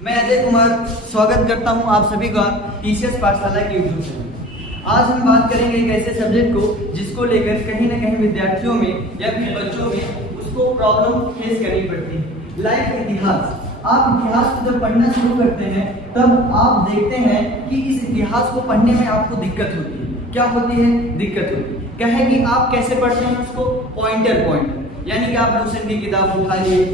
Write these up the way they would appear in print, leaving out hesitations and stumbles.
मैं अजय कुमार स्वागत करता हूं आप सभी का टीसीएस पाठशाला के यूट्यूब चैनल। आज हम बात करेंगे एक ऐसे सब्जेक्ट को जिसको लेकर कहीं ना कहीं विद्यार्थियों में या फिर बच्चों में उसको प्रॉब्लम फेस करनी पड़ती है, लाइक इतिहास। आप इतिहास को जब पढ़ना शुरू करते हैं तब आप देखते हैं कि इस इतिहास को पढ़ने में आपको दिक्कत होती है। क्या होती है? दिक्कत होती है। कहे कि आप कैसे पढ़ते हैं उसको पॉइंटर, यानी कि आप रोशन की किताब उठा लिए,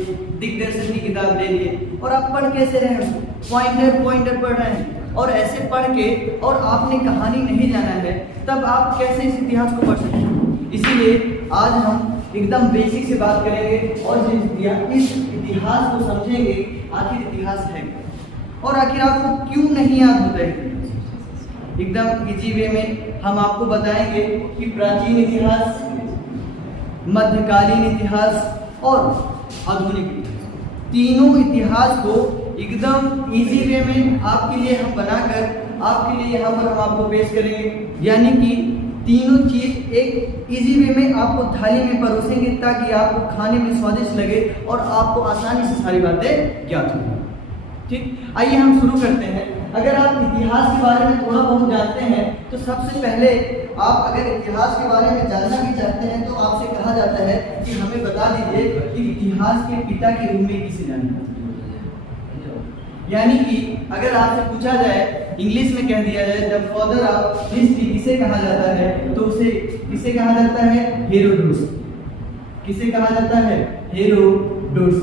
दिग्दर्शन की किताब ले लिए और आप पढ़ कैसे रहे हैं उसको पॉइंटर पढ़ रहे हैं। और ऐसे पढ़ के और आपने कहानी नहीं जाना है तब आप कैसे इस इतिहास को पढ़ सकते हैं। इसीलिए आज हम एकदम बेसिक से बात करेंगे और इस इतिहास को समझेंगे आखिर इतिहास है और आखिर आपको क्यों नहीं याद होता है। एकदम इजी वे में हम आपको बताएंगे कि प्राचीन इतिहास, मध्यकालीन इतिहास और आधुनिक इतिहास, तीनों इतिहास को एकदम इजी वे में आपके लिए हम बनाकर आपके लिए यहाँ पर हम आपको पेश करेंगे। यानी कि तीनों चीज एक इजी वे में आपको थाली में परोसेंगे ताकि आपको खाने में स्वादिष्ट लगे और आपको आसानी से सारी बातें ज्ञात हो। ठीक, आइए हम शुरू करते हैं। अगर आप इतिहास के बारे में थोड़ा बहुत जानते हैं तो सबसे पहले आप अगर इतिहास के बारे में जानना भी चाहते हैं तो आपसे कहा जाता है कि हमें बता दीजिए कि इतिहास के पिता के रूप में किसे जानते हैं। यानी कि अगर आपसे पूछा जाए, इंग्लिश में कह दिया जाए द फादर ऑफ हिस्ट्री किसे कहा जाता है, तो उसे किसे कहा जाता है? हेरोडोटस। किसे कहा जाता है? हेरोडोटस।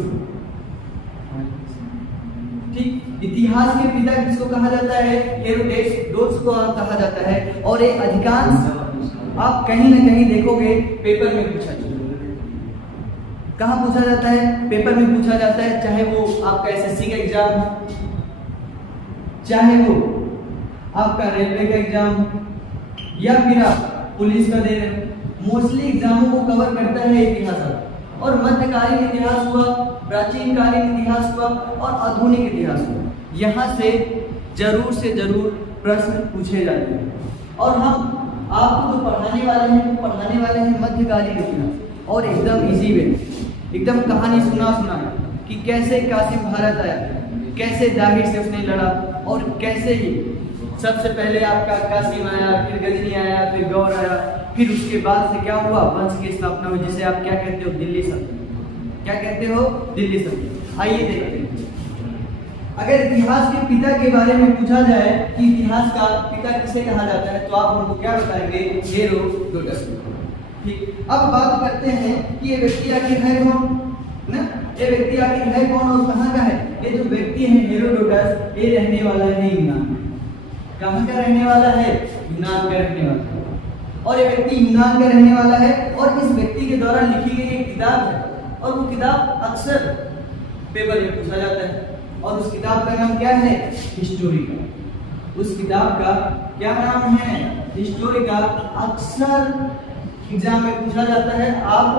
ठीक, इतिहास के पिता किसको कहा जाता है? हेरोडोटस को कहा जाता है। और एक अधिकांश आप कहीं ना कहीं देखोगे पेपर में पूछा जाता है। कहाँ पूछा जाता है? पेपर में पूछा जाता है, चाहे वो आपका एसएससी का एग्जाम, चाहे वो आपका रेलवे का एग्जाम या फिर आप पुलिस का दे रहे हो। मोस्टली एग्जामों को कवर करता है इतिहास। और मध्यकालीन इतिहास हुआ, प्राचीन कालीन इतिहास हुआ और आधुनिक इतिहास हुआ। यहाँ से जरूर प्रश्न पूछे जाते हैं और हम आपको जो पढ़ाने वाले हैं मध्यकालीन इतिहास। और एकदम इजी वे, एकदम कहानी सुना कि कैसे कासिम भारत आया, कैसे दाहिर से उसने लड़ा और कैसे ही सबसे पहले आपका कासिम आया, फिर गजनी आया, फिर गौर आया, फिर उसके बाद से क्या हुआ? वंश की स्थापना हुई, जिसे आप क्या कहते हो? दिल्ली सल्तनत। क्या कहते हो? दिल्ली सल्तनत। आइए देखते हैं। अगर इतिहास के पिता के बारे में पूछा जाए कि इतिहास का पिता किसे कहा जाता है तो आप हमको क्या बताएंगे? हेरोडोटस। ठीक, अब बात करते हैं कि ये व्यक्ति आखिर है कौन ना? ये व्यक्ति आखिर है कौन और कहाँ का है? ये जो व्यक्ति है हेरोडोटस, ये रहने वाला है यूनान। कहाँ का रहने वाला है? यूनान का रहने वाला है। और ये व्यक्ति यूनान का रहने वाला है और इस व्यक्ति के द्वारा लिखी गई एक किताब है और वो किताब अक्सर पेपर में पूछा जाता है। और उस किताब का नाम क्या है? हिस्टोरिका। उस किताब का क्या नाम है? हिस्टोरिका। अक्सर एग्जाम में पूछा जाता है। आप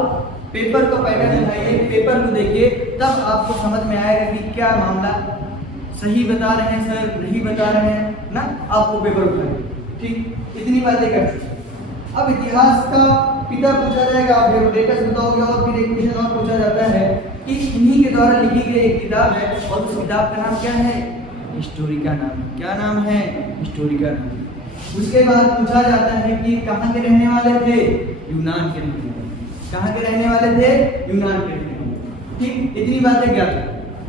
पेपर को पैटर्न उठाइए, पेपर को देखिए, तब आपको समझ में आएगा कि क्या मामला, सही बता रहे हैं सर, नहीं बता रहे हैं ना। आपको पेपर उठाइए। ठीक, इतनी बातें करते हैं। अब इतिहास का पिता पूछा जाएगा, आप हेरोडोटस बताओगे। और फिर एक क्वेश्चन और पूछा जाता है कि इन्हीं के द्वारा लिखी गई एक किताब है और उस किताब का नाम क्या है? हिस्टोरिका नाम। क्या नाम है? हिस्टोरिका नाम। उसके बाद पूछा जाता है कि कहाँ के रहने वाले थे? यूनान के रहने वाले। कहाँ के रहने वाले थे? यूनान के रहने वाले। ठीक, इतनी बातें क्या थी।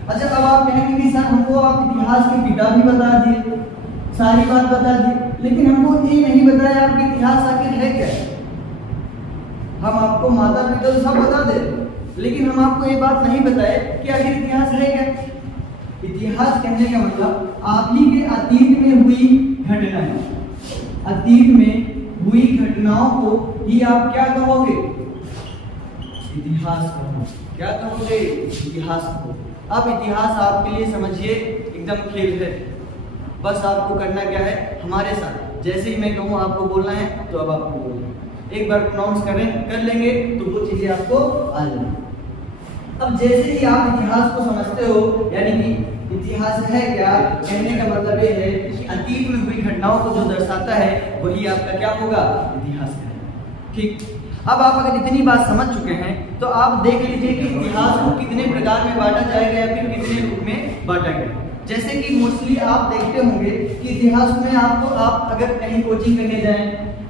अच्छा, अब आप कहेंगे कि सर हमको आप इतिहास के पिता भी बता दिए, सारी बात बता दी, लेकिन हमको ये नहीं बताया आपके इतिहास आखिर है क्या। हम आपको माता पिता तो सब बता दे, लेकिन हम आपको ये बात नहीं बताए कि आखिर इतिहास है क्या। इतिहास कहने का मतलब आप ही के अतीत में हुई घटनाएं, अतीत में हुई घटनाओं को ही आप क्या कहोगे? इतिहास कहोगे। क्या कहोगे? इतिहास कहोगे। अब इतिहास आपके लिए समझिए एकदम खेल है। बस आपको करना क्या है? हमारे साथ जैसे ही मैं कहूँ आपको बोलना है तो अब आपको बोलना है। एक बार प्रोनाउंस कर लेंगे तो वो चीजें आपको आ जाएंगी। अब जैसे ही आप इतिहास को समझते हो, यानी कि इतिहास है क्या, कहने का मतलब ये है कि अतीत में हुई घटनाओं को जो दर्शाता है वही आपका क्या होगा? इतिहास है। ठीक, अब आप अगर इतनी बात समझ चुके हैं तो आप देख लीजिए कि इतिहास को कितने प्रकार में बांटा जाएगा या फिर कितने रूप में बांटा गया। जैसे कि मोस्टली आप देखते होंगे कि इतिहास में आप अगर कहीं कोचिंग करने जाएं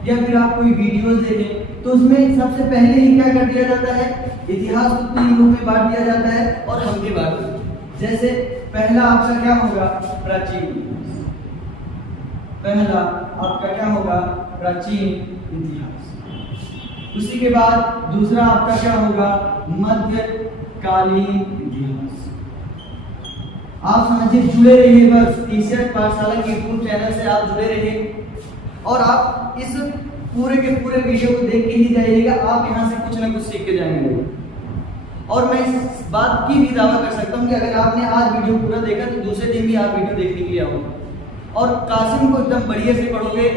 या फिर आप कोई वीडियोस देखें तो उसमें सबसे पहले ही क्या कर दिया जाता है, इतिहास को 3 रूप में बांट दिया जाता है और हम भी बांट। जैसे पहला आपका क्या होगा, प्राचीन। पहला आपका क्या होगा, प्राचीन इतिहास। उसी के बाद दूसरा आपका क्या होगा, मध्यकालीन इतिहास। आप समझिए, जुड़े रहिए, बस टीचर पाठशाला के यूट्यूब चैनल से आप जुड़े रहिए और आप इस पूरे के पूरे वीडियो को देख के ही जाइएगा, आप यहाँ से कुछ ना कुछ सीख के जाएंगे। और मैं इस बात की भी दावा कर सकता हूँ कि अगर आपने आज वीडियो पूरा देखा तो दूसरे दिन भी आप वीडियो देखने के लिए आओगे और कासिम को एकदम बढ़िया से पढ़ोगे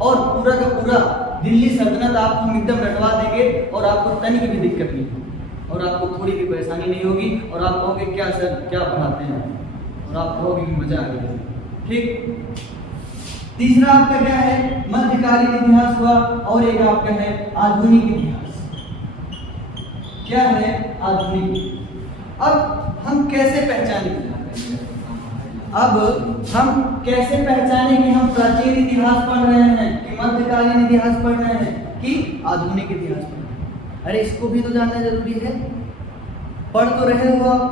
और पूरा का पूरा दिल्ली सल्तनत आपको हम एकदम रटवा देंगे और आपको तनिक भी दिक्कत नहीं होगी और आपको थोड़ी भी परेशानी नहीं होगी और आप कहोगे क्या सर क्या पढ़ाते हैं और आप कहोगे कि मजा आ गया। ठीक, तीसरा आपका क्या है, मध्यकालीन इतिहास हुआ और एक आपका है आधुनिक इतिहास। क्या है, आधुनिक। अब हम कैसे पहचानेंगे, कि हम प्राचीन इतिहास पढ़ रहे हैं कि मध्यकालीन इतिहास पढ़ रहे हैं कि आधुनिक इतिहास पढ़ रहे हैं। अरे इसको भी तो जानना जरूरी है। पढ़ तो रहे हो आप,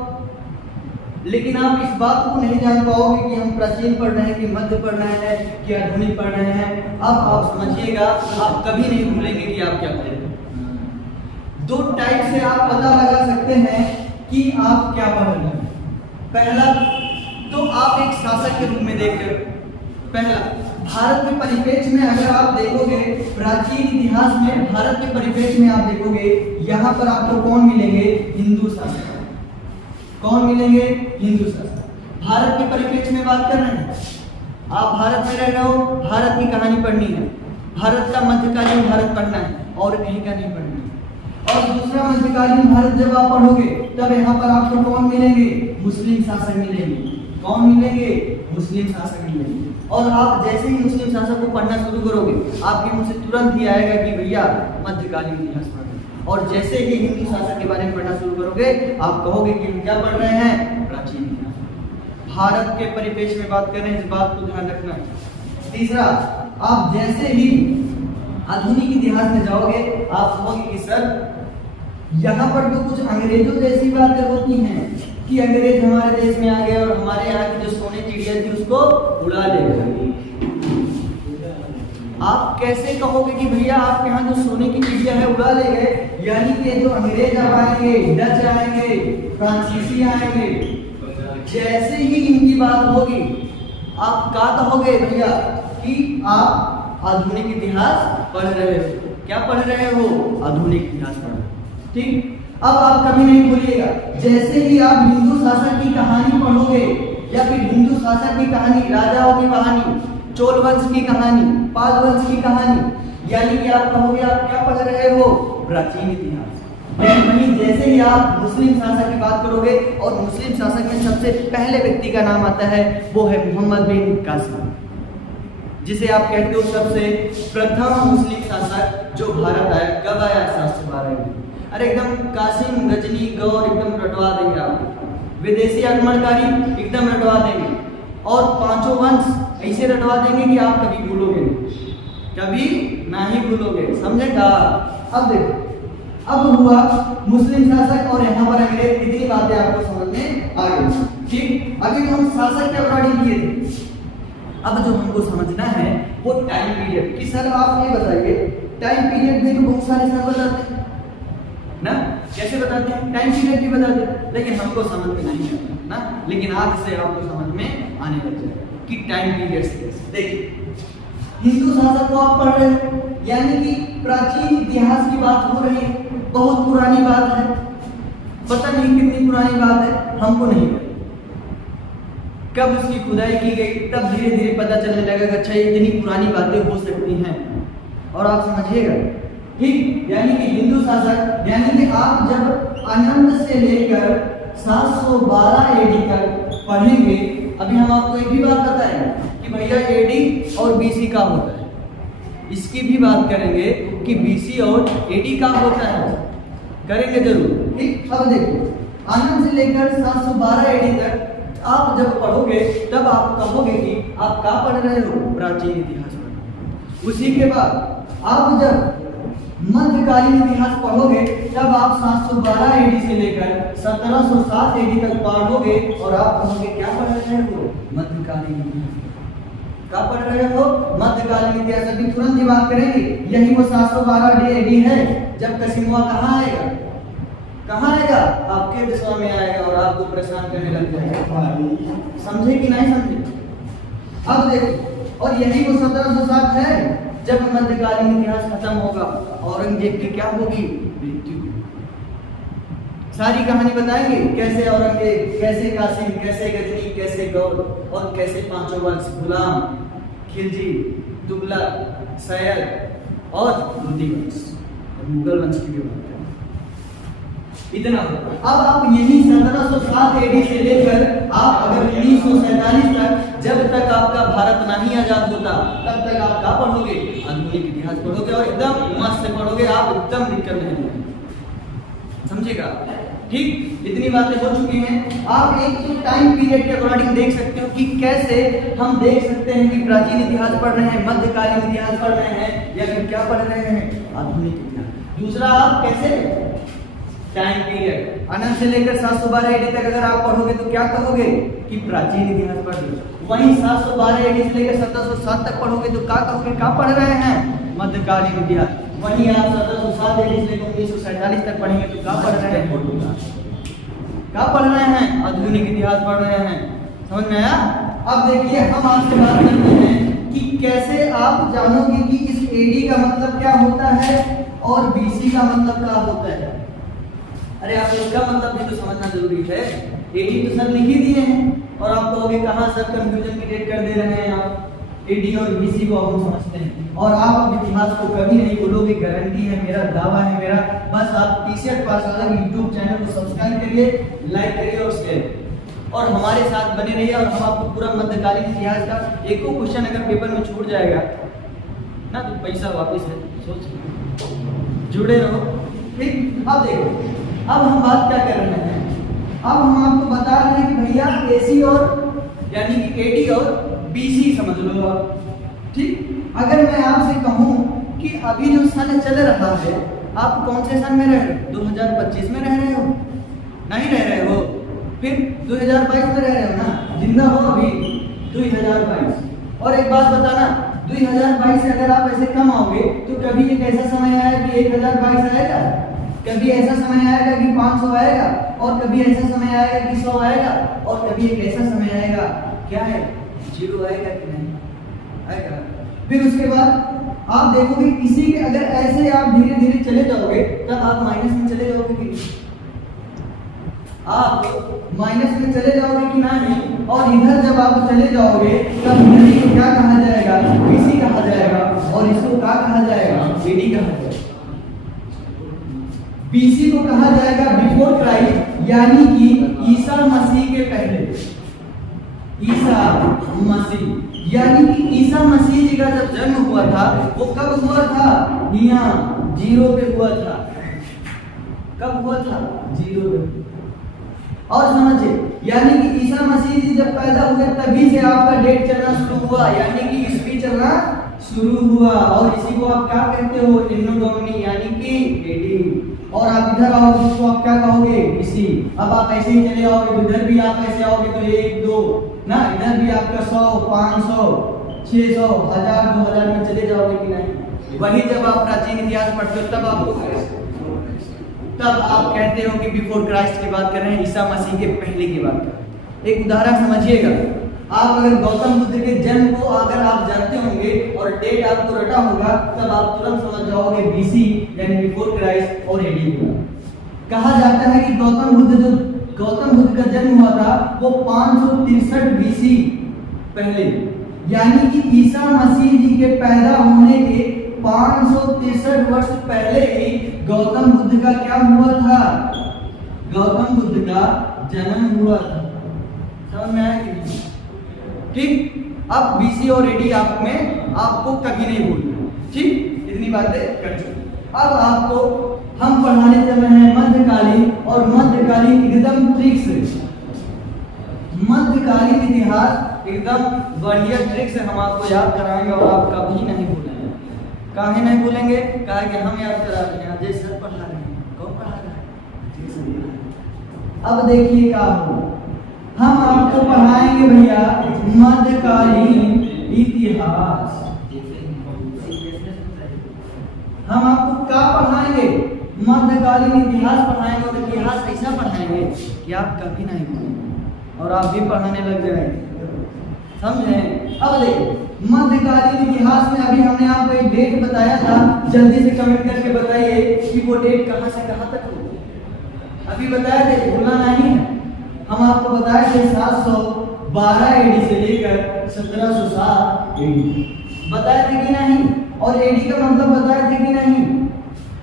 लेकिन आप इस बात को नहीं जान पाओगे कि हम प्राचीन पढ़ रहे हैं कि मध्य पढ़ रहे हैं कि आधुनिक पढ़ रहे हैं। अब आप समझिएगा, आप कभी नहीं भूलेंगे कि आप क्या पढ़ रहे हैं। 2 टाइप से आप पता लगा सकते हैं कि आप क्या पढ़ रहे हैं। पहला तो आप एक शासक के रूप में देखते हो। पहला, भारत के परिप्रेक्ष्य में अगर आप देखोगे, प्राचीन इतिहास में भारत के परिप्रेक्ष्य में आप देखोगे, यहाँ पर आपको कौन मिलेंगे, हिंदू शासक। कौन मिलेंगे, हिंदू शासक। भारत के परिप्रेक्ष्य में बात कर रहे हैं, आप भारत में रह रहे हो, भारत की कहानी पढ़नी है, भारत का मध्यकालीन भारत पढ़ना है और कहीं का नहीं पढ़ना है। और दूसरा मध्यकालीन भारत जब आप पढ़ोगे तब यहाँ पर आपको कौन मिलेंगे, मुस्लिम शासक मिलेंगे। कौन मिलेंगे, मुस्लिम शासक मिलेंगे। और आप जैसे ही मुस्लिम शासक को पढ़ना शुरू करोगे, आपके मुंह से तुरंत ही आएगा कि भैया मध्यकालीन इतिहास पढ़ना। और जैसे ही हिंदू शासक के बारे में पढ़ना शुरू करोगे, आप कहोगे कि हम क्या पढ़ रहे हैं, प्राचीन इतिहास। भारत के परिप्रेक्ष्य में बात कर रहे हैं, इस बात को ध्यान रखना है। तीसरा, आप जैसे ही आधुनिक इतिहास में जाओगे, आप कहोगे कि सर यहाँ पर तो कुछ अंग्रेजों जैसी बातें होती हैं कि अंग्रेज हमारे देश में आ गए और हमारे यहाँ की जो सोने चिड़िया थी उसको उड़ा ले गए। आप कैसे कहोगे कि भैया आपके यहाँ जो सोने की चिड़िया है उड़ा ले गए, यानी कि जो अंग्रेज अब आएंगे, डच आएंगे, फ्रांसीसी आएंगे, जैसे ही इनकी बात होगी आप क्या कहोगे भैया कि आप आधुनिक इतिहास पढ़ रहे हो। क्या पढ़ रहे हो, आधुनिक इतिहास पढ़ रहे हो। ठीक, अब आप कभी नहीं भूलिएगा, जैसे ही आप हिंदू शासक की कहानी पढ़ोगे या फिर हिंदू शासक की कहानी, राजाओं की कहानी, चोल वंश की कहानी, पाल वंश की कहानी, यानी कि आप कहोगे आप क्या पढ़ रहे हो, प्राचीन इतिहास। लेकिन वहीं जैसे ही आप मुस्लिम शासक की बात करोगे और मुस्लिम शासक में सबसे पहले व्यक्ति का नाम आता है, वो है मोहम्मद बिन कासिम, जिसे आप कहते हो सबसे प्रथम मुस्लिम शासक जो भारत आया। कब आया, 712 में। अरे एकदम कासिम, गजनी, गौर एकदम रटवा देंगे आप। विदेशी आक्रमणकारी एकदम रटवा देंगे और 5 वंश ऐसे रटवा देंगे कि आप कभी भूलोगे नहीं, कभी ना ही भूलोगे। समझेगा। अब देखो, अब हुआ मुस्लिम शासक और यहाँ पर अंग्रेज, इतनी बातें आपको समझ में आ गई। ठीक, अभी हम शासक के अकॉर्डिंग किए थे। अब जो हमको समझना है वो टाइम पीरियड। कि सर आप ये बताइए, टाइम पीरियड में तो बहुत सारे सर बताते हैं ना, कैसे बताते हैं, टाइम पीरियड भी बताते हैं, लेकिन हमको समझ में नहीं आता ना। लेकिन आज से आपको समझ में आने लग जाएगा कि टाइम पीरियड से कैसे। देखिए, हिंदू शासक को आप पढ़ रहे हो, यानी कि प्राचीन इतिहास की बात हो रही है, बहुत पुरानी बात है, पता नहीं कितनी पुरानी बात है, हमको नहीं पता कब उसकी खुदाई की गई। तब धीरे धीरे पता चलने लगा कि अच्छा ये इतनी पुरानी बातें हो सकती हैं। और आप समझिएगा, ठीक, यानी कि हिंदू शासक, यानी कि आप जब अनंत से लेकर 712 एडी तक पढ़ेंगे, अभी हम आपको एक भी बात बताएंगे कि भैया एडी और बीसी का होता है, इसकी भी बात करेंगे कि बीसी और एडी का होता है, करेंगे जरूर। ठीक, अब देखो, अनंत से लेकर 712 एडी तक आप जब पढ़ोगे तब आप कहोगे कि आप क्या पढ़ रहे हो, प्राचीन इतिहास पढ़। उसी के बाद आप जब मध्यकालीन इतिहास पढ़ोगे तब आप 712 एडी से लेकर 1707 एडी तक पढ़ोगे और आप कहोगे क्या पढ़ रहे हो, मध्यकालीन इतिहास। क्या पढ़ रहे हो, मध्यकालीन इतिहास। अभी तुरंत ही बात करेंगे, यही वो 712 एडी है जब कसिमुआ कहाँ आएगा, कहाँ आएगा, आपके दिशा में आएगा और आपको परेशान करने लग जाएगा। समझे कि नहीं समझे? अब देखो, और यही वो 1707 है जब मध्यकालीन इतिहास खत्म होगा, औरंगजेब की क्या होगी, मृत्यु। सारी कहानी बताएंगे, कैसे औरंगजेब, कैसे कासिम, कैसे गजनी, कैसे गौर और कैसे पांचों वंश, गुलाम, खिलजी, तुगलक, सैयद और लोधी वंश और मुगल वंश की भी बात करें। इतना अब आप यही 1707 एडी से लेकर आप अगर 1947 तक, जब तक आपका भारत नहीं आजाद होता तब तक आप क्या पढ़ोगे, आधुनिक इतिहास पढ़ोगे और एकदम मस्त से पढ़ोगे, आप एकदम दिक्कत नहीं होगी। समझेगा? ठीक, इतनी बातें हो चुकी हैं। आप एक तो टाइम पीरियड के अकॉर्डिंग देख सकते हो कि कैसे हम देख सकते हैं कि प्राचीन इतिहास पढ़ रहे हैं, मध्यकालीन इतिहास पढ़ रहे हैं या फिर क्या पढ़ रहे हैं, आधुनिक इतिहास। दूसरा, आप कैसे टाइम पीरियड अनंत से लेकर 712 एडी तक अगर आप पढ़ोगे तो क्या कहोगे कि प्राचीन इतिहास पढ़ रहे हो। वहीं 712 एडी से लेकर 1707 तक पढ़ोगे तो क्या कहोगे, क्या पढ़ रहे हैं, मध्यकालीन इतिहास। वहीं आप 1707 एडी से लेकर 1947 तक पढ़ेंगे तो क्या पढ़ रहे हैं, क्या पढ़ रहे हैं, आधुनिक इतिहास पढ़ रहे हैं। समझ में आया? अब देखिए, हम आपसे बात करते हैं कि कैसे आप जानोगे कि इस एडी का मतलब क्या होता है और बीसी का मतलब क्या होता है। अरे आप इसका मतलब भी तो समझना जरूरी है। एडी तो सर लिख ही दिए हैं और आप कहोगे कहाँ सर कंफ्यूजन क्रिएट कर दे रहे हैं आप। एडी और बीसी को हम समझते हैं और आप अब इतिहास को कभी नहीं भूलोगे, गारंटी है, मेरा दावा है मेरा। बस आप टीसीएट पास वाला यूट्यूब चैनल को सब्सक्राइब करिए, लाइक करिए और शेयर और हमारे साथ बने रहिए और हम आपको पूरा मध्यकालीन इतिहास का एक क्वेश्चन अगर पेपर में छूट जाएगा ना तो पैसा वापस है, सोच जुड़े रहो। ठीक, अब देखो, अब हम बात क्या कर रहे हैं, अब हम आपको बता रहे हैं कि भैया एसी और यानी कि एडी और बीसी समझ लो आप। ठीक, अगर मैं आपसे कहूं कि अभी जो सन चल रहा है, आप कौन से सन में रह रहे हो, 2025 में रह रहे हो, नहीं रह रहे हो, फिर 2022 में रह रहे हो ना, जिंदा हो अभी 2022। और एक बात बताना, 2022 से अगर आप ऐसे कम आओगे तो कभी एक ऐसा समय आएगा कि 1022 आएगा, कभी ऐसा समय आएगा कि 500 आएगा और कभी ऐसा समय आएगा कि 100 आएगा और कभी एक ऐसा समय आएगा क्या है 0 आएगा कि नहीं आएगा। फिर उसके बाद आप देखोगे इसी के अगर ऐसे आप धीरे धीरे चले जाओगे तब आप माइनस में चले जाओगे कि आप माइनस में चले जाओगे कि नहीं। और इधर जब आप चले जाओगे तब इसी को क्या कहा जाएगा, बीसी कहा जाएगा और इसको क्या कहा जाएगा, एडी कहा जाएगा। बीसी को कहा जाएगा बिफोर क्राइस्ट, यानी कि ईसा मसीह के पहले। ईसा मसीह यानी कि ईसा मसीह जी का जब जन्म हुआ था वो कब हुआ था, यहाँ 0 पे हुआ था। कब हुआ था, 0 पे। और समझिए, यानी कि ईसा मसीह जी जब पैदा हुए तभी से आपका डेट चलना शुरू हुआ, यानी कि ईस्वी चलना शुरू हुआ। और इसी को आप क्या कहते हो, एनो डोमिनी यानी कि एडी। और आप इधर आओगे उसको आप क्या कहोगे, इसी। अब आप ऐसे ही चले आओगे, इधर भी आप ऐसे आओगे तो 1 2 ना, इधर भी आपका 100 500 600 1000 2000 में चले जाओगे कि नहीं। वही जब आप प्राचीन इतिहास पढ़ते हो तब आप कहते हो कि बिफोर क्राइस्ट की बात कर रहे हैं, ईसा मसीह के पहले की बात कर रहे हैं। एक उदाहरण समझिएगा, आप अगर गौतम बुद्ध के जन्म को अगर आप जानते होंगे और डेट आपको रटा होगा तब आप तुरंत समझ जाओगे बीसी यानी बिफोर क्राइस्ट और एडी हुआ। कहा जाता है कि गौतम बुद्ध का जन्म हुआ था वो 563 बीसी पहले, यानी कि ईसा मसीह जी के पैदा होने के 563 वर्ष पहले ही गौतम बुद्ध का क्या हुआ था, गौतम बुद्ध का जन्म हुआ था। समझ में आया कि नहीं? ठीक, अब बीसी और एडी आप में आपको कभी नहीं भूलना। ठीक, इतनी बातें कर चुके। अब आपको हम पढ़ाने चल रहे हैं मध्यकालीन, और मध्यकालीन एकदम ट्रिक से। मध्य इतिहास एकदम बढ़िया ट्रिक से हम आपको याद कराएंगे और आप कभी नहीं भूलेंगे। काहे नहीं भूलेंगे? कहा कि हम याद करा रहे हैं, अजय सर पढ़ा रहे हैं। कौन पढ़ा रहा है? अजय सर पढ़ा रहे हैं। अब देखिए क्या हो, हम आपको पढ़ाएंगे भैया मध्यकालीन इतिहास। हम आपको क्या पढ़ाएंगे? मध्यकालीन इतिहास पढ़ाएंगे, और इतिहास ऐसा पढ़ाएंगे कि आप कभी नहीं भूलेंगे और आप भी पढ़ाने लग जाएंगे। समझे? अब देखिए मध्यकालीन इतिहास में अभी हमने आपको एक डेट बताया था, जल्दी से कमेंट करके बताइए कि वो डेट कहां से कहां तक होगी। अभी बताया थे, भूलना नहीं है। हम आपको बताए थे 712 एडी से लेकर 1707 एडी बताए थे कि नहीं? और एडी का मतलब बताए थे कि नहीं?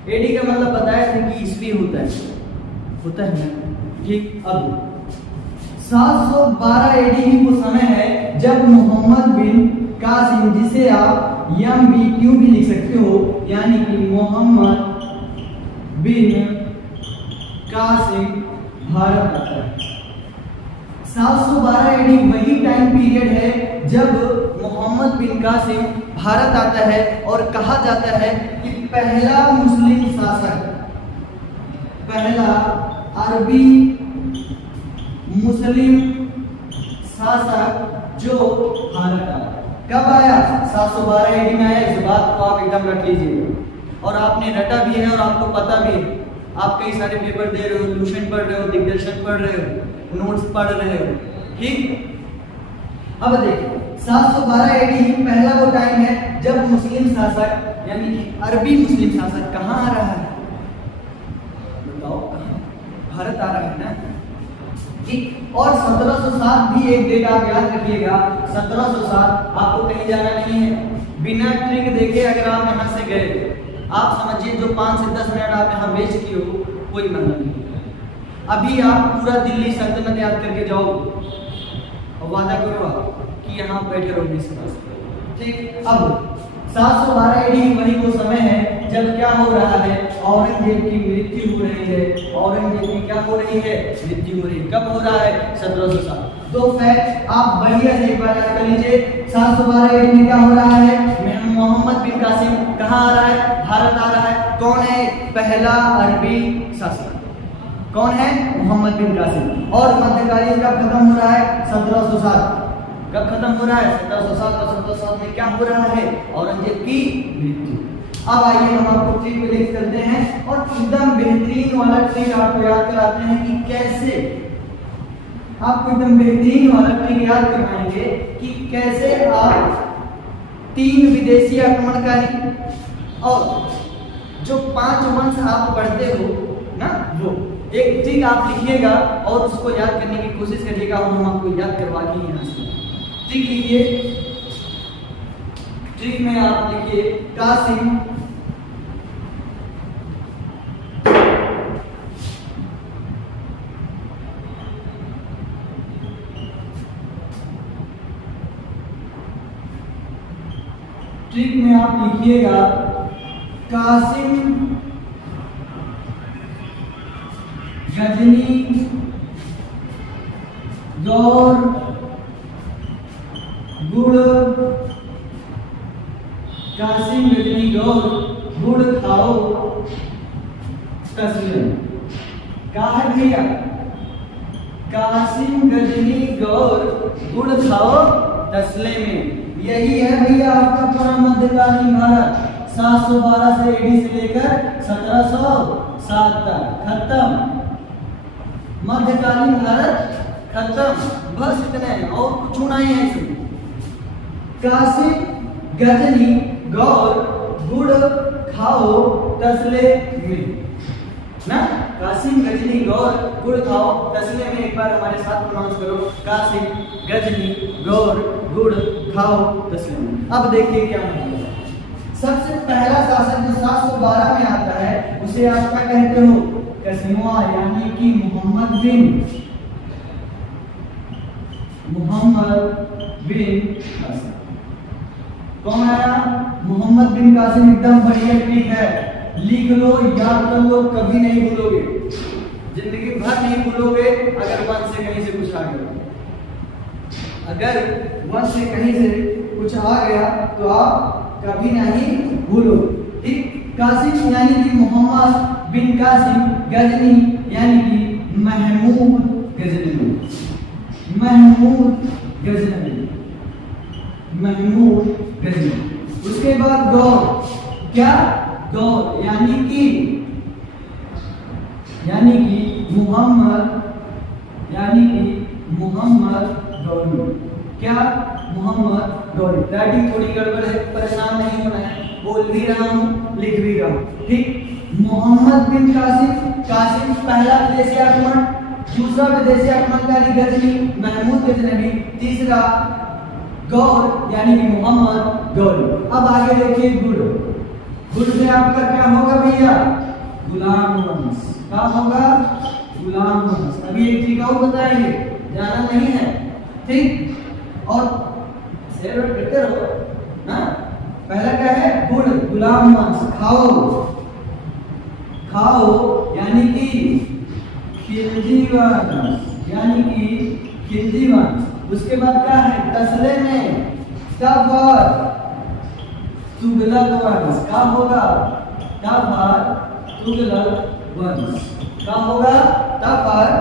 एडी का मतलब बताया थे कि ईस्वी होता है ना? ठीक। अब 712 एडी ही वो समय है जब मोहम्मद बिन कासिम, जिसे आप MBQ भी लिख सकते हो, यानी कि मोहम्मद बिन कासिम भारत आता है। 712 एडी वही टाइम पीरियड है जब मोहम्मद बिन कासिम भारत आता है, और कहा जाता है कि पहला मुस्लिम शासक, पहला अरबी मुस्लिम शासक जो भारत आया। कब आया? 712 एडी में आया। इस बात को आप एकदम रख लीजिएगा, और आपने रटा भी है और आपको पता भी है। आप कई सारे पेपर दे रहे हो, ट्यूशन पढ़ रहे हो, दिग्दर्शन पढ़ रहे हो, नोट्स पढ़ रहे हो। ठीक। अब देखिए 712 एडी पहला वो टाइम है जब मुस्लिम शासक, यानी कि अरबी मुस्लिम शासक कहाँ आ रहा है? बताओ कहाँ? भारत आ रहा है ना? ठीक। और 1707 भी एक डेट आप याद रखिएगा। 1707 आपको कहीं जाना नहीं है, बिना ट्रिक देखे अगर आप यहाँ से गए, आप समझिए जो 5 से 10 मिनट आप यहाँ वेस्ट किए हो, कोई मतलब नहीं। अभी आप पूरा दिल्ली सल्तनत याद करके जाओ और वादा करो आप कि यहाँ बैठे रहोगे इस पास। ठीक। अब 712 एडी वही वो समय है जब क्या हो रहा है? औरंगजेब की मृत्यु हो रही है। औरंगजेब की क्या हो रही है? मृत्यु हो रही है। कब हो रहा है? 1707। दो फैक्ट आप बढ़िया से एक बार याद कर लीजिए। 712 एडी में क्या हो रहा है? मोहम्मद बिन कासिम कहाँ आ रहा है? भारत आ रहा है। कौन है पहला अरबी शासक? कौन है? मोहम्मद बिन कासिम। और मध्यकालीन कब खत्म हो रहा है? 1707। कब खत्म हो रहा है? 1707। और 1707 में क्या हो रहा है? औरंगजेब की मृत्यु। अब आइए हम आपको ट्रिक को देख करते हैं, और एकदम बेहतरीन वाला ट्रिक आपको याद कराते हैं कि कैसे, आपको एकदम बेहतरीन वाला ट्रिक याद करवाएंगे कि कैसे आप 3 विदेशी आक्रमणकारी और जो 5 वंश आप पढ़ते हो ना, वो एक ट्रिक आप लिखिएगा और उसको याद करने की कोशिश करिएगा, और हम आपको याद करवा के यहाँ से ट्रिक लिखिए। ट्रिक में आप लिखिए कासिम ट्रिक में आप लिखिएगा कासिम गजनी गौर गुड़, कासिम गजनी गौर गुड़ खाओ तस्लीम। क्या है भैया? कासिम गजनी गौर गुड़ खाओ तस्ले में। यही है भैया आपका पूरा मध्यकालीन भारत। 712 से एडी से लेकर 1707 तक खत्म। मध्यकालीन भारत खत्म। बस इतने, और कुछ नहीं है इसमें। कासिम गजनी गौर गुड़ खाओ तस्ले में ना। कासिम गजनी गौर गुड़ खाओ तस्ले में। एक बार हमारे साथ प्रोनाउंस करो, कासिम गजनी गौर गुड़ खाओ तस्ले में। अब देखिए क्या है। सबसे पहला शासक जो 712 में आता है उसे आप क्या कहते हो? कसिमवा, यानी कि मोहम्मद बिन कासिम। कौन आया? मोहम्मद बिन कासिम। एकदम बढ़िया ट्रिक है, लिख लो, याद कर लो, कभी नहीं भूलोगे, जिंदगी भर नहीं भूलोगे अगर मन से कहीं से कुछ आ गया। अगर वंश में कहीं से कुछ आ गया तो आप कभी नहीं भूलो। ठीक, कासिम यानी कि मोहम्मद बिन कासिम, गजनी यानी कि महमूद गजनवी, महमूद गजनवी, महमूद गजनवी। उसके बाद गौर, क्या गौर यानी कि मोहम्मद, यानी कि मोहम्मद गौरी, क्या मोहम्मद गौरी। राइटिंग थोड़ी गड़बड़ है, परेशान नहीं होना है, बोल भी रहा हूँ लिख भी रहा हूँ। ठीक, मोहम्मद बिन कासिम, कासिम पहला विदेशी आक्रमण, दूसरा विदेशी आक्रमणकारी गजनी महमूद गजनवी, तीसरा गौर यानी कि मोहम्मद गौरी। अब आगे देखिए गुड़, गुड़ में आपका क्या होगा भैया, गुलाम वंश। क्या होगा, गुलाम वंश। अभी एक चीज और बताएंगे, जाना नहीं है। ठीक, और शेयर करते रहो ना। पहला क्या है, गुड़, गुलाम वंश, खाओ, खाओ यानी कि खिलजी वंश, यानी कि खिलजी वंश। उसके बाद क्या है, तसले में सफर, तुगलक वंश। क्या होगा, सफर तुगलक वंश। क्या होगा, सफर,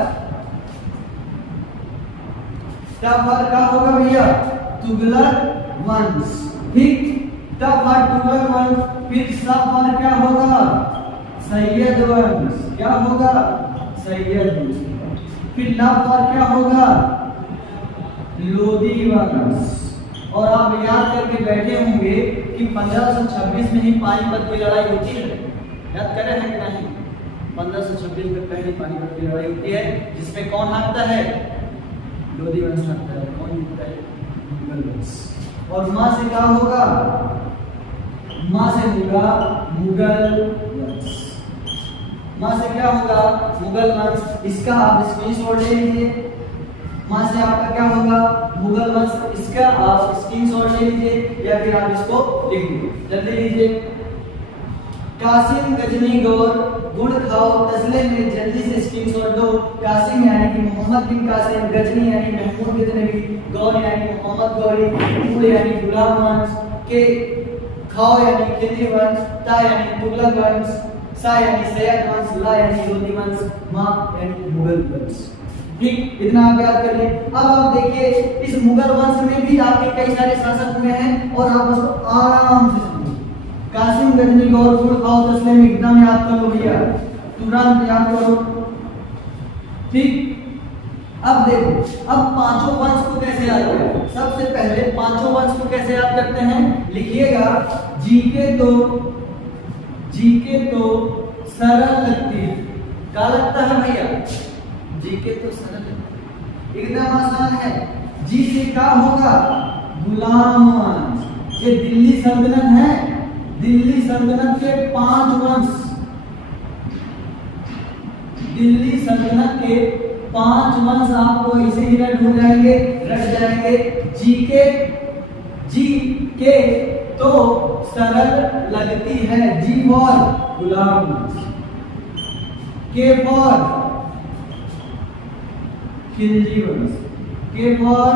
सफर क्या होगा भैया, तुगलक वंश। ठीक, सफर तुगलक वंश। फिर सफर क्या होगा, सैयद वंश। क्या होगा, सैयद वंश। फिर लफर क्या होगा, लोदी वंश। और आप याद करके बैठे होंगे कि 1526 में ही पानीपत की लड़ाई होती है, याद करे हैं कि नहीं। 1526 में पहली पानीपत की लड़ाई होती है, जिसमें कौन हारता है, लोदी वंश हारता है। कौन जीतता है, मुगल वंश। और मां से क्या होगा, मां से होगा मुगल वंश। मां से क्या होगा, मुगल वंश। इसका आप स्क्रीनशॉट ले लीजिए, मां से आपका क्या होगा, मुगल वंश। इसका आप स्क्रीनशॉट ले लीजिए या फिर आप इसको लिख लीजिए, जल्दी लीजिए। कासिम गजनी गौर, गुड़ खाओ, तसले में जल्दी से स्क्रीनशॉट लो। कासिम यानी कि मोहम्मद बिन कासिम, गजनी यानी महमूद गजनवी, गौर यानी मोहम्मद गौरी, गुड़ यानी गुलाम वंश, के खाओ यानी खिलजी वंश, ता यानी तुगलक वंश, सा यानी सैयद वंश, ला यानी लोदी वंश, मा यानी मुगल वंश। ठीक, इतना आप याद कर लें। अब आप देखिए, इस मुगल वंश में भी आपके कई सारे शासक हुए हैं और आप उसको आराम से समझिए। कासिम गजनी गौर, गुड़ खाओ, तसले में एकदम याद कर लो भैया, तुरंत याद करो। ठीक, अब देखो, अब पांचों वंश को कैसे याद करें। सबसे पहले पांचों वंश को कैसे याद करते हैं, लिखिएगा। जीके तो सरल लगती है। क्या लगता है भैया, जीके तो सरल, एकदम आसान है। जी से क्या होगा, गुलाम वंश। ये दिल्ली सल्तनत है, दिल्ली सल्तनत के 5 वंश, दिल्ली सल्तनत के 5 वंश आपको ऐसे ही रट हो जाएंगे, रट जाएंगे। जी के तो सरल लगती है, जी फॉर गुलाम वंश, के फॉर खिलजी वंश, के फॉर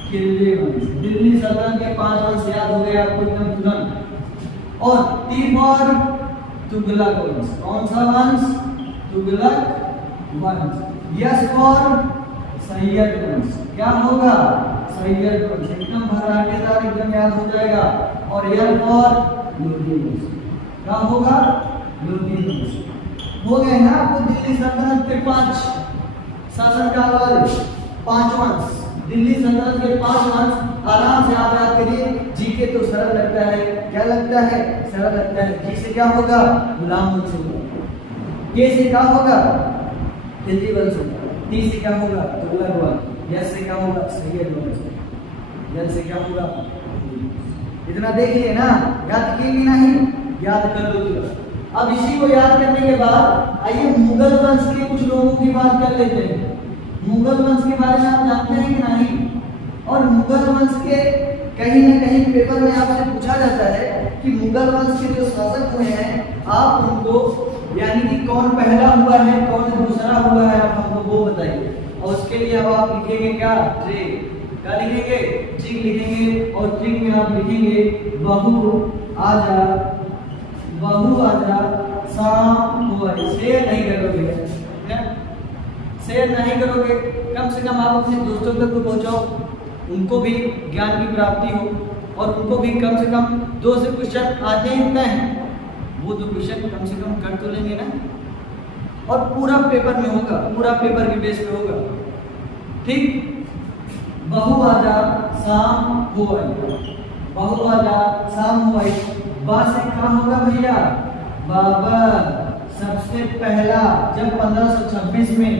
खिलजी वंश। दिल्ली सल्तनत के 5 वंश याद हो गए आपको एकदम तुरंत। और टी फॉर तुगलक वंश, कौन सा वंश, तुगलक वंश। यस फॉर सैयद वंश, क्या होगा, सैयद वंश, एकदम भराटेदार, एकदम याद हो जाएगा। और यल फॉर लोधी वंश, क्या होगा, लोधी वंश। हो गए ना आपको दिल्ली सल्तनत के 5 शासनकाल वाले 5 वंश, दिल्ली सल्तनत के 5 वंश। आराम से आप याद करिए। जी के तो सरल लगता है, क्या लगता है, सरल लगता है। जी से क्या होगा, गुलाम वंश होगा। के से क्या होगा, खिलजी वंश होगा। टी से क्या होगा, तुगलक वंश। यस से क्या होगा, सैयद वंश। यल से क्या होगा, इतना देखिए ना, याद किए कि नहीं, याद कर लो तुरंत। अब इसी को याद करने के बाद आइए मुगल वंश के कुछ लोगों की बात कर लेते हैं। मुगल वंश के बारे में आप जानते हैं कि नहीं। और मुगल वंश के कहीं ना कहीं पेपर में आपसे पूछा जाता है कि मुगल वंश के जो शासक हुए हैं, आप उनको यानी कि कौन पहला हुआ है, कौन दूसरा हुआ है, आप हमको वो बताइए। और उसके लिए अब आप लिखेंगे क्या, ट्रे, क्या लिखेंगे? जिग लिखेंगे। और ट्रिक में आप लिखेंगे बहू आजा शाम हुआ। शेयर नहीं करोगे, शेयर नहीं करोगे, कम से कम आप अपने दोस्तों तक तो पहुंचाओ, उनको भी ज्ञान की प्राप्ति हो और उनको भी कम से कम 2 से क्वेश्चन आते ही हैं, वो 2 क्वेश्चन कम से कम कर तो लेंगे ना। और पूरा पेपर में होगा, पूरा पेपर के बेस पे होगा। ठीक, बहू आजा शाम हुआ, बहू आजा शाम हुआ। बा से क्या होगा भैया? बाबर। सबसे पहला जब 1526 में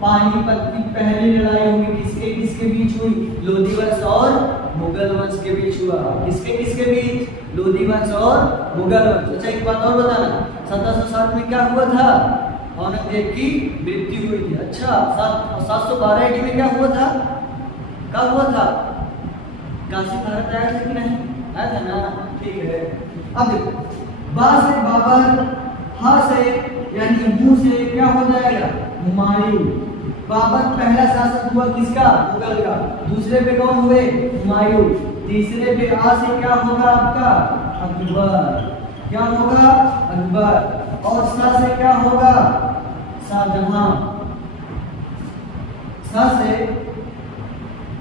पानीपत की पहली लड़ाई हुई, किसके बीच हुई? लोधी वंश और मुगल वंश के बीच हुआ। किसके बीच? लोधी वंश और मुगल वंश। अच्छा एक बात और बताना, 1707 में क्या हुआ था? औरंगजेब की मृत्यु हुई थी। अच्छा 712 AD में क्या हुआ था? क्या हुआ था? काशी भारत आया था कि नहीं? आया था ना, ठीक है। अब देखो, बा से बाबर, हा से यानी मुंह से क्या हो जाएगा? हुमायूं। बाबर पहला शासक हुआ किसका? मुगल का। दूसरे पे कौन हुए? हुमायूं। तीसरे पे आ से क्या होगा आपका? अकबर। क्या होगा? अकबर। और सा से क्या होगा? शाहजहां। सा से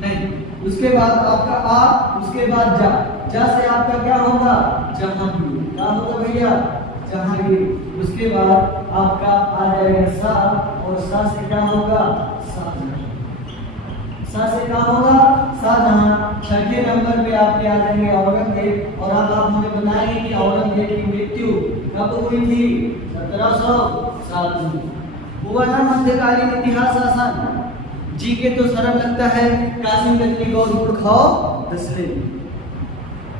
नहीं, उसके बाद आपका आ, उसके बाद जा, जा से आपका क्या होगा? जहांगीर। क्या होगा भैया? जहांगीर। उसके बाद आपका आ जाएगा सा, और सा से क्या होगा? शाहजहां। सा से क्या होगा? शाहजहां। छठे नंबर पे आपके आ जाएंगे औरंगजेब। और अब आप हमें बताएंगे कि औरंगजेब की मृत्यु कब हुई थी? 1707 में। हुआ ना मध्यकालीन इतिहास आसान? जी के तो सरल लगता है, कासिम गजनी गौर गुड़ खाओ दसले।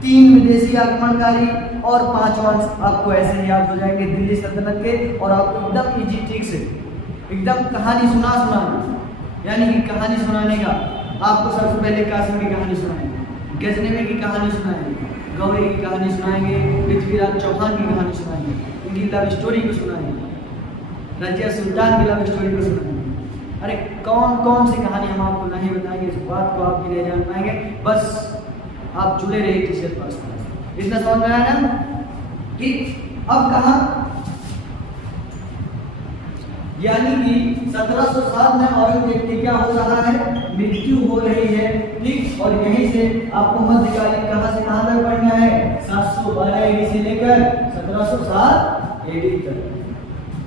3 विदेशी आक्रमणकारी और 5 वंश आपको ऐसे याद हो जाएंगे दिल्ली सल्तनत के। और आपको एकदम इजी ट्रिक से एकदम कहानी सुनाना, यानी कि कहानी सुनाने का आपको सबसे पहले कासिम की कहानी सुनाएंगे, गजनवी की कहानी सुनाएंगे, गौरी की कहानी सुनाएंगे, पृथ्वीराज चौहान की कहानी सुनाएंगे, इनकी लव स्टोरी को सुनाएंगे, रजिया सुल्तान की लव स्टोरी को सुनाएंगे। अरे कौन कौन सी कहानी हम आपको नहीं बताएंगे, इस बात को आप भी नहीं जान पाएंगे। बस आप जुड़े रहिए टीचर पास। इतना समझ में आया ना कि अब कहा, यानी कि 1707 में औरंगजेब की क्या हो रहा है? मृत्यु हो रही है। ठीक, और यहीं से आपको मध्यकालीन कहां से कहां तक पढ़ना है? 712 AD से लेकर 1707 AD तक।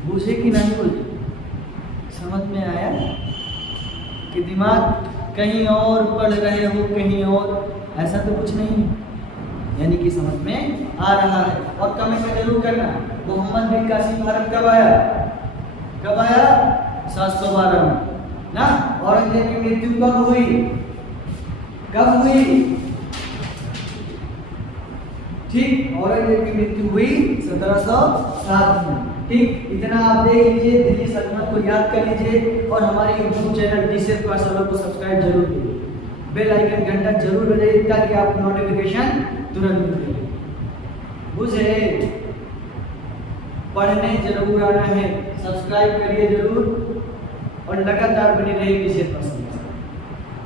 बुझे कि नहीं बुझे? समझ में आया कि दिमाग कहीं और पढ़ रहे हो, कहीं और? ऐसा तो कुछ नहीं है, यानी कि समझ में आ रहा है। और कमेंट में जरूर करना, मोहम्मद बिन कासिम भारत कब आया? कब आया? 712 में ना। औरंगजेब की मृत्यु कब हुई? कब हुई? ठीक, औरंगजेब की मृत्यु हुई 1707 में। ठीक, इतना आप देख लीजिए, दिल्ली सल्तनत को याद कर लीजिए। और हमारे यूट्यूब चैनल टीचर पाठशाला को सब्सक्राइब जरूर कीजिए, बेल आइकन घंटा जरूर बजाइए ताकि आपको नोटिफिकेशन तुरंत मिले। बुझे? पढ़ने जरूर आना है, सब्सक्राइब करिए जरूर और लगातार बने रहिए टीचर पाठशाला।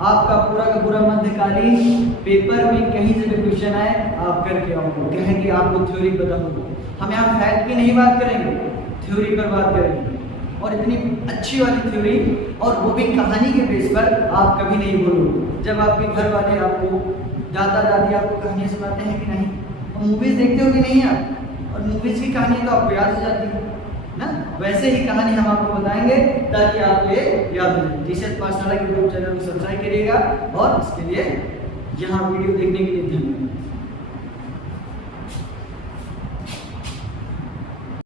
आपका पूरा का पूरा मध्यकालीन पेपर में कहीं से भी क्वेश्चन आए आप करके आओगे, कहेंगे आपको थ्योरी पता होगा। हम यहाँ फैक्ट की नहीं बात करेंगे, थ्योरी पर बात करेंगे। और इतनी अच्छी वाली थ्योरी, और वो भी कहानी के बेस पर, आप कभी नहीं बोलोगे। जब आपके घर वाले आपको, दादा दादी आपको कहानियाँ सुनाते हैं कि नहीं? और मूवीज देखते हो कि नहीं आप? और मूवीज की कहानी तो आपको याद हो जाती है ना। वैसे ही कहानी हम आपको बताएंगे ताकि आपको ये याद हो जाए। टीचर पाठशाला के यूट्यूब चैनल को सब्सक्राइब करिएगा और इसके लिए यहाँ वीडियो देखने के लिए धन्यवाद।